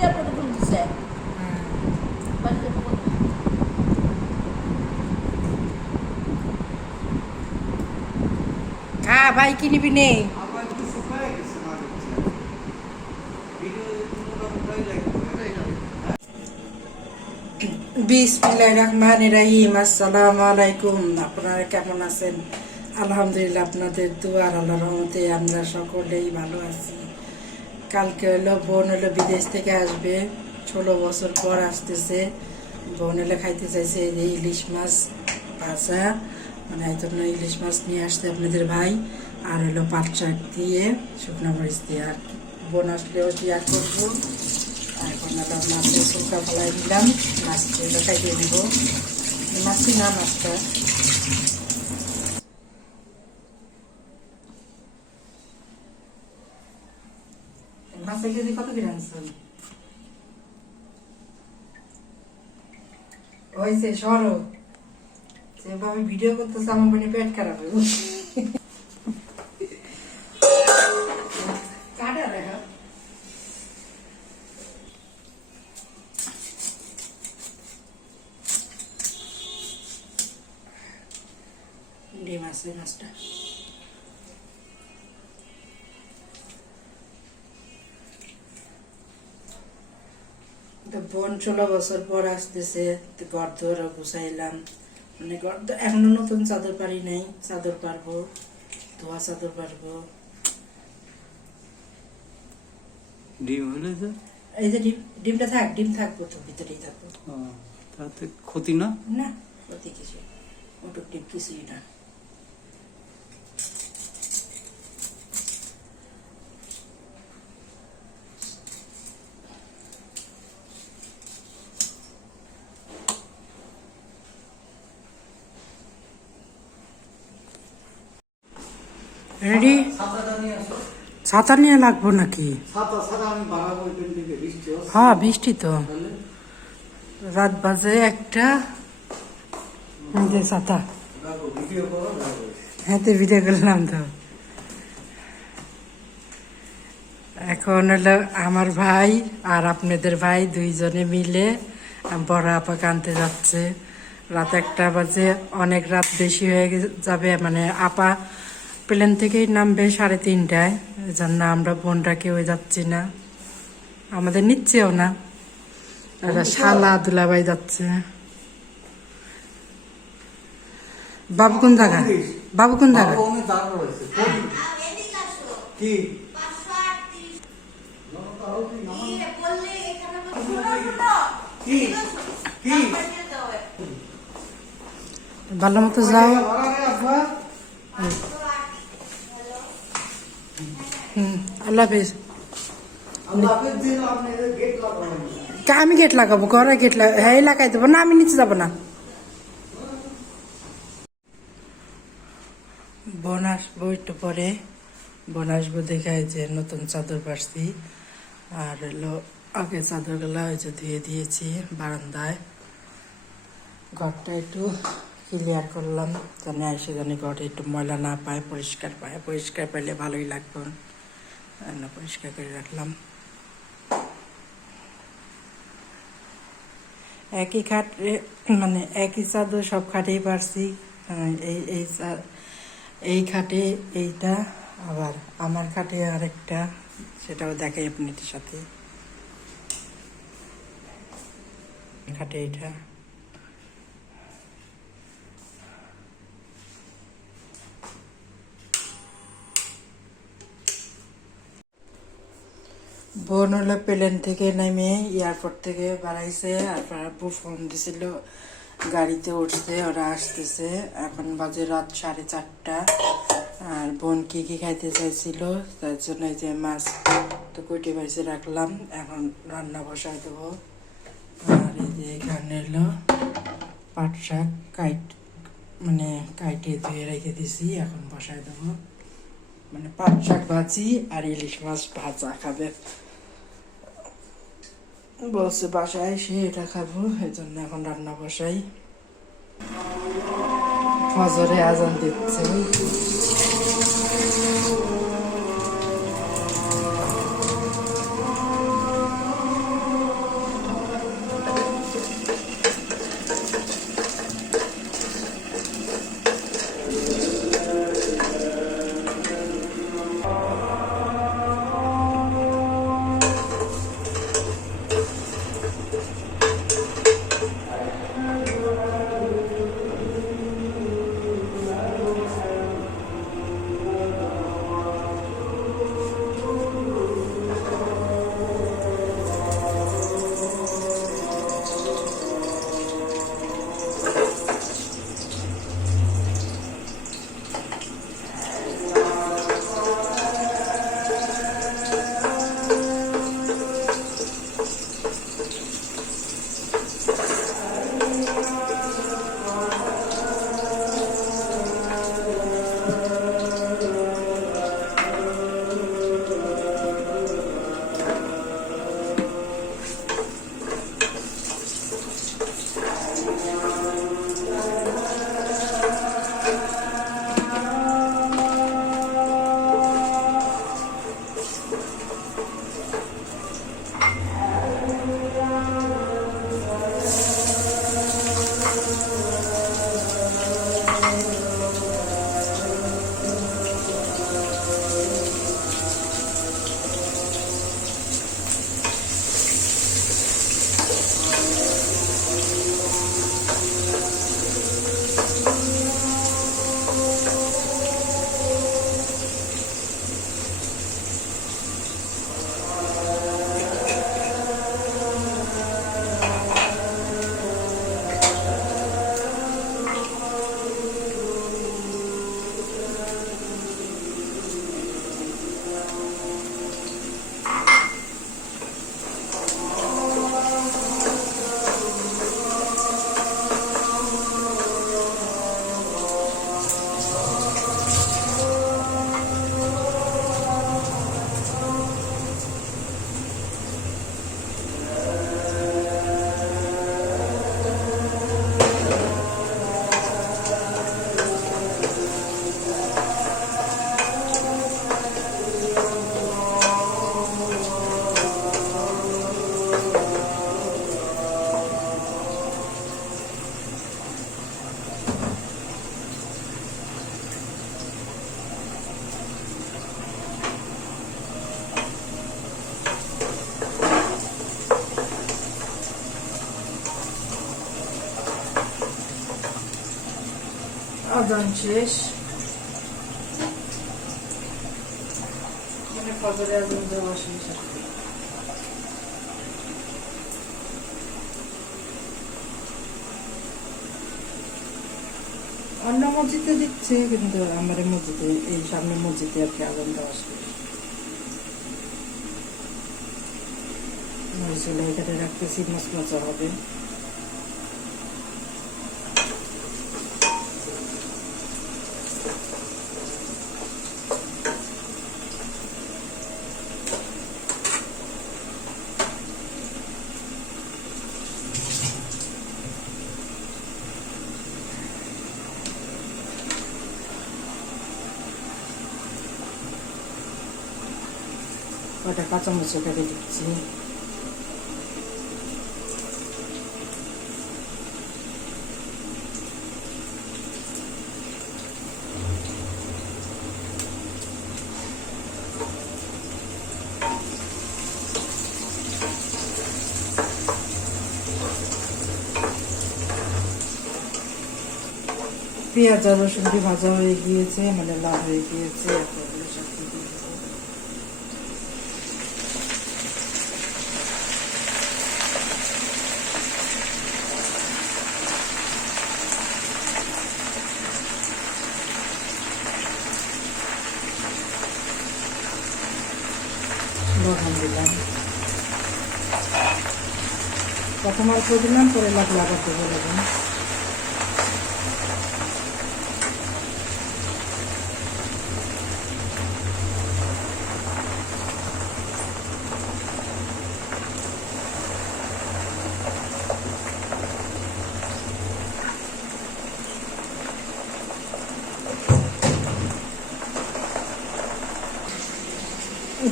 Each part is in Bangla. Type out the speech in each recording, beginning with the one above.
এয়ারপোর্টে ফোন দিছে খা ভাই কি নিবি নে বিসমিল্লাহির রহমানির রহিম আসসালামু আলাইকুম আপনারা কেমন আছেন আলহামদুলিল্লাহ আপনাদের দুয়ার আল্লাহ রহমতে আমরা সকলেই ভালো আছি কালকে হলো বোন হলো বিদেশ থেকে আসবে। ষোলো বছর পর আসতেছে। বোন হলো খাইতে চাইছে এই ইলিশ মাছ ভাজা মানে জন্য ইলিশ মাছ নিয়ে আসছে আপনাদের ভাই। আর হলো পাট শাক দিয়ে শুকনো মরিচ দিয়ে। আর বোন আসলেও শেয়ার করব। এখন হলো মাছের শুকা ফলাই দিলাম। মাছটি হলো খাইতে দিব। মাছটি না মাছটা? মাছের কেজি কত করে আনছেন হয়েছে যেভাবে ভিডিও আমার পেট খারাপ হয়ে ডিম আছে মাছটা তো বোন ষোলো বছর পর আসতেছে তো ঘর দুয়ারও গুছাইলাম। মানে ঘর এখনও নতুন চাদর পারি নাই চাদর পারব ধোয়া চাদর পারব ডিম হলে তো? এই যে ডিম ডিমটা থাক ডিম থাকব তো ভিতরেই থাকব। তাতে ক্ষতি না? না প্রতি কিছু ওটুক ডিম কিছুই না। রেডি? ছাতা নিয়ে লাগবো নাকি? হ্যাঁ বৃষ্টি তো। রাত বাজে একটা। ছাতা। হ্যাঁ তো ভিডিও করলাম তো। এখন হলো আমার ভাই আর আপনাদের ভাই দুইজনে মিলে বড় আপাকে আনতে যাচ্ছে। রাত একটা বাজে, অনেক রাত বেশি হয়ে যাবে মানে আপা প্লেন থেকেই নামবে সাড়ে তিনটায়। এই জন্য আমরা বোনরা কেউ যাচ্ছি না। আমাদের নিচ্ছেও না। আর শালা দুলাভাই যাচ্ছে। বাবু কোন জায়গা বাবু কোন জায়গা কি? কি ভালো মতো যাও। আল্লাহ হাফিজ। আমি গেট লাগাবো ঘরে গেট লাগা হ্যাঁ লাগাই দেবো। না আমি নিচে যাব না। বোন আসব একটু পরে বোন আসব দেখায় যে নতুন চাদর পারছি আর হলো আগে চাদরগুলো ওই যে ধুয়ে দিয়েছি বারান্দায়। ঘরটা একটু ক্লিয়ার করলাম যেন এসে জানি ঘরে একটু ময়লা না পায় পরিষ্কার পায়। পরিষ্কার পাইলে ভালোই লাগবে। রান্না পরিষ্কার করে রাখলাম। একই খাটে মানে একই চাদর সব খাটেই পারছি। এই এই এই খাটে এইটা, আবার আমার খাটে আরেকটা, সেটাও দেখাই আপনাদের সাথে। খাটে এইটা। বোন হলো প্লেন থেকে নেমে এয়ারপোর্ট থেকে বাড়াইছে আর আব্বু ফোন দিছিল, গাড়িতে উঠছে ওরা আসতেছে। এখন বাজে রাত সাড়ে চারটা আর বোন কি কি খাইতে চাইছিল তার জন্য এই যে মাছ তো কুটি বাড়িতে রাখলাম এখন রান্না বসাই দেবো। আর এই যে এখানে হলো পাট শাক কাইট মানে কাইটে ধুয়ে রেখে দিছি, এখন বসাই দেবো। মানে পাট শাক ভাজি আর ইলিশ মাছ ভাজা খাবে। বলছে বাসায় সে এটা খাব এই এখন রান্না বসাই। ফজরে আজান দিচ্ছে। আজান শেষ মানে ফজরে আজান দেওয়া শেষ। অন্য মসজিদে দিচ্ছে কিন্তু আমার মসজিদে এই সামনে মসজিদে আর কি আজান দেওয়া শেষ মরিচুলা এখানে রাখতেছি মাছ মাছা হবে কটা কাঁচামরিচ কেটে দিচ্ছি পেঁয়াজ আর রসুন দিয়ে ভাজা হয়ে গিয়েছে মানে লাল হয়ে গিয়েছে এখন এগুলো সব দিয়ে দেবো। লবণ দিলাম প্রথম অল্প দিলাম পরে লাগল আবার দেবো লবণ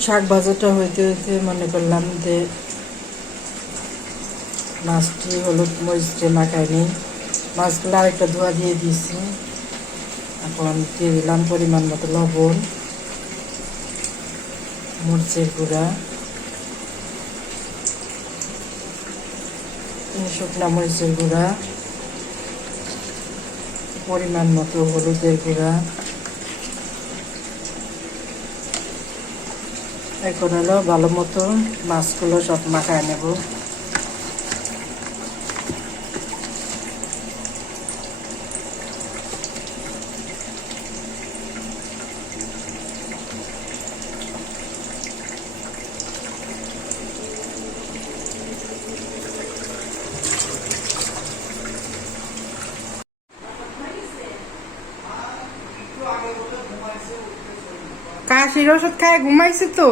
শাক ভাজাটা হইতে হইতে মনে করলাম যে মাছটি হলুদ মরিচ দিয়ে মাখায় নিই। মাছগুলো আরেকটা ধোয়া দিয়ে দিয়েছি। এখন দিয়ে দিলাম পরিমাণ মতো লবণ, মরিচের গুঁড়া শুকনা মরিচের গুঁড়া, পরিমাণ মতো হলুদের গুঁড়া। এখন হলো ভালো মতো মাছগুলো সব মাখায় নেব। কাশির ওষুধ খায় ঘুমাইছে তো।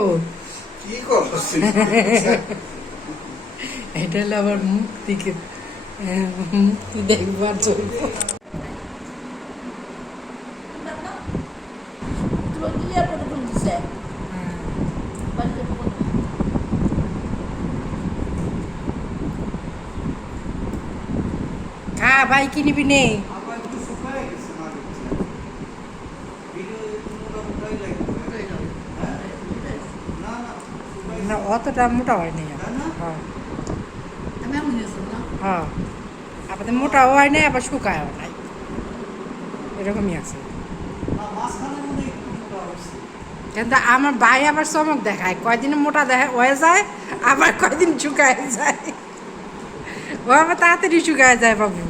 কি করছিস এটা হলো আবার মুখ দিকে মুক্তি দেখবার জন্য। খা ভাই কি নিবি নে আমার একটু শুকায় গেছে না দেখছি ভিডিও মোটামুটি লাগবে হ্যাঁ না না শুকায় না অতটা মোটা হয়। নাই তাই না? হ্যাঁ। হ্যাঁ মোটাও হয় নাই, আবার শুকায়ও নাই। এরকমই আছে। মোটা কিন্তু আমার ভাই আবার চমক দেখায়। কয়দিন মোটা দেখা হয়ে যায়, আবার কয়দিন শুকায় যায়। ও আবার তাড়াতাড়ি শুকায় যায় বাবু।